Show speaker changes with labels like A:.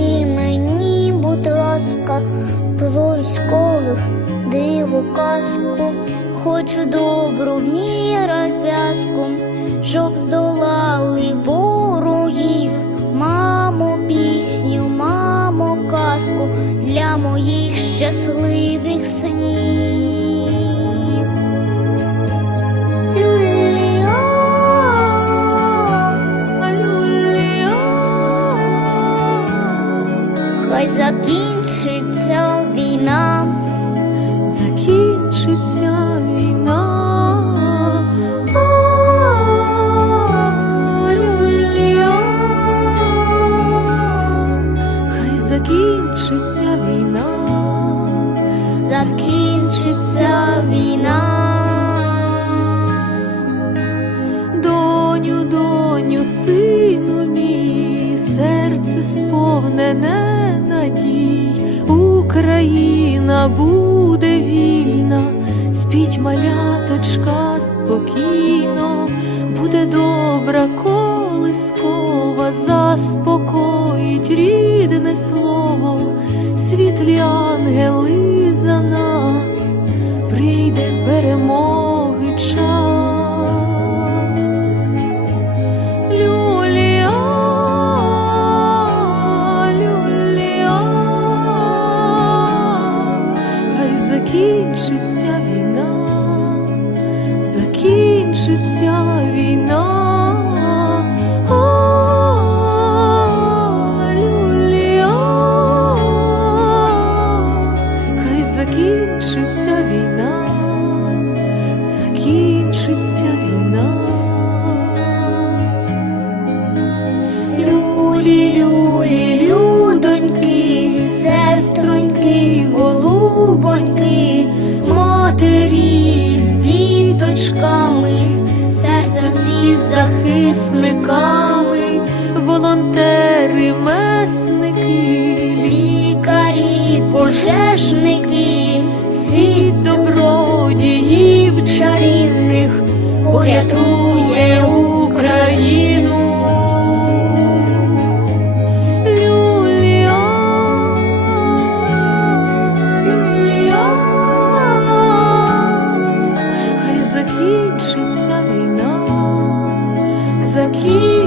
A: Розкажи мені, будь ласка, про військових диву казку. Хочу добру в ній розв'язку, щоб здолали ворогів. Мамо, пісню, мамо, казку для моїх щасливих снів. Хай закінчиться
B: Україна буде вільна, спіть маляточка спокійно, буде добра колискова, заспокоїть рідне слово, закінчиться. всі захисниками, волонтери, месники, лікарі, пожежники, світ добродіїв чарівних. Уряд keep